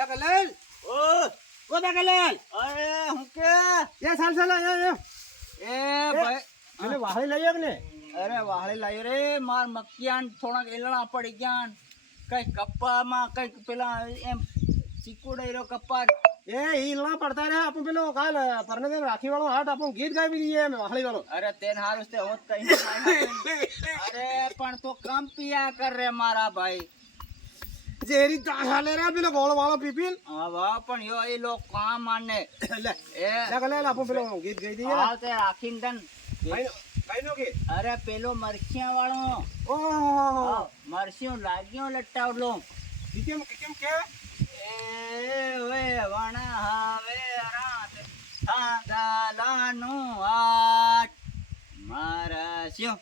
દાગલાલ ઓ દાગલાલ અરે હું કે એ સાલ એ ભાઈ મને વાહળી લઈ આવ ને અરે વાહળી લાવ્યો રે માર મક્યાન થોડાક એલણા પડી ગયા કઈ કપ્પામાં કઈક પેલા એમ ચીકુડાઈ રહ્યો કપ્પા એ ઈલના પડતા રે આપણ પેલો કાલ પરને રાખી વાળો હાટ આપણ ગીત ગાવી દઈએ અમે વાહળી વાળો અરે તેન હારું તે હોત કઈ અરે પણ તો કામ પિયા કર રે મારા ભાઈ જેરી ચાલે રે પેલો ગોળ વાળો પીપીલ હા વાહ પણ યો એ લોકો કામ માને લે એ દાગલાલ આપણ પેલો ગીત ગાઈ દઈએ હા તે રાખીને તન ભાઈ નો ગીત અરે પેલો મરચિયા વાળો ઓહો મરચિયું લાગ્યો લટાવલો કેમ કે એ વે વણા હવે રાત થાંગાલાનું આટ મારા સ્યો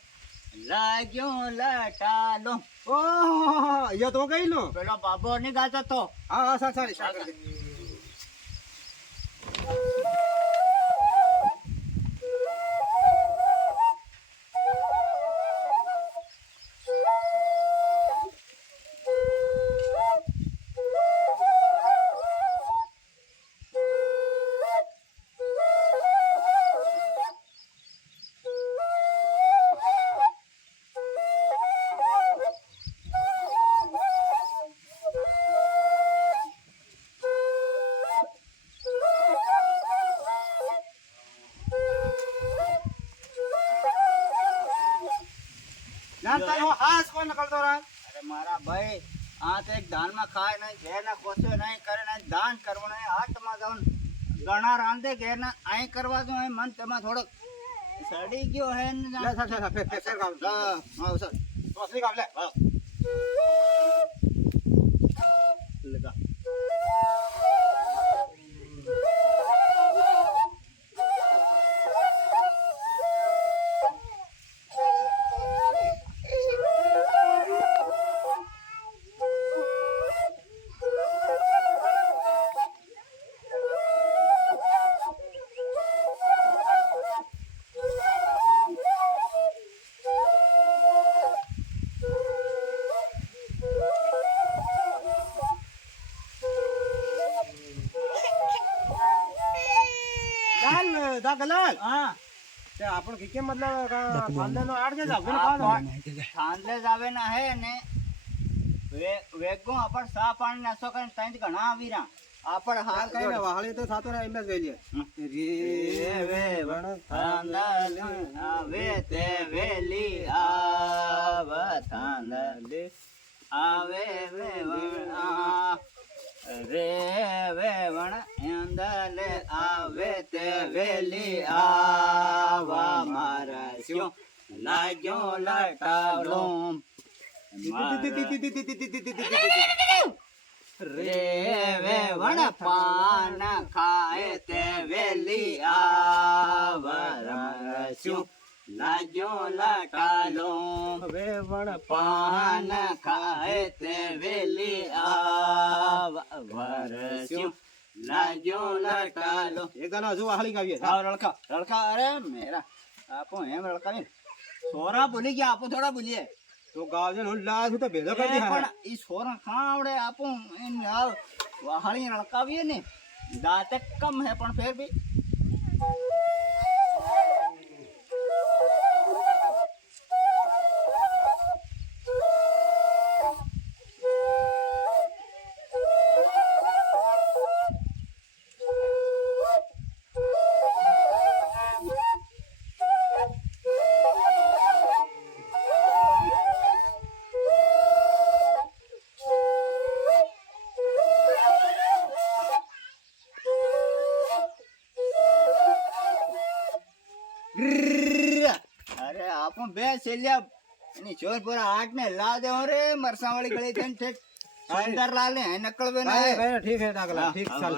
લાગ્યો લટાલો ઓહો યો તો ગઈ લો પેલો બાબો ની ગાતો તો હા સારી ના તારો હાસ કોણ નકળતો રા અરે મારા ભાઈ આ તો એક દાનમાં ખાય નહીં ઘેર ના કોસો નહીં કરે નહીં દાન કરવું નહીં હાથમાં જવાનું ગણા રાંધે ઘેર ના અહીં કરવા દો અહીં મન તેમાં થોડોક સડી ગયો હે ને લે સર ફેર કામ હા સર તોસરી કામ લે લગા દાગલાલ હા તે આપણ કે મતલબ ખાંડે નો આડ કે જાવ ખાંડલે જ આવે ના હે ને વેગો આપણ સા પાણી નાસો કરીને તઈ ઘણા આવીરા આપણ હાલ કઈ ને વાહળી તો થાતો રે એમ જ ગઈ લે રે વે વણ થાંદલ આવે તે વેલી આવ થાંદલ આવે વે વણ રે વે વણ થાંદલ આવે તે વેલી આવા મારા સ્યો લાગ્યો લટાવલો રે વે વણ પાન ખાય તે વેલી આવરસ્યું લાગ્યો લટાલો હવે વણ પાન ખાય તે વેલી આવરસ્યું લાગ્યો લટાલો એક ગાનો હજુ વાહળી ગાવીએ આવ રળકા રળકા અરે મેરા આપો એમ રળકા સોરા ભૂલી ગયા આપો થોડા ભૂલીએ તો ગાવજે હું લાજ તો ભેદો કરી દે પણ ઈ સોરા ખા આવડે આપું એમ આવ વાહળી રળકાવીએ ને દાંતે કમ હે પણ ફેર ભી અરે આપણ બે સેલ્યા એની ચોર પર આટ ને લા દે રે મરસા વાળી ગળી થઈને ઠેઠ સુંદર લાલ ને નકળ બે ના ठीक है दागला ठीक चल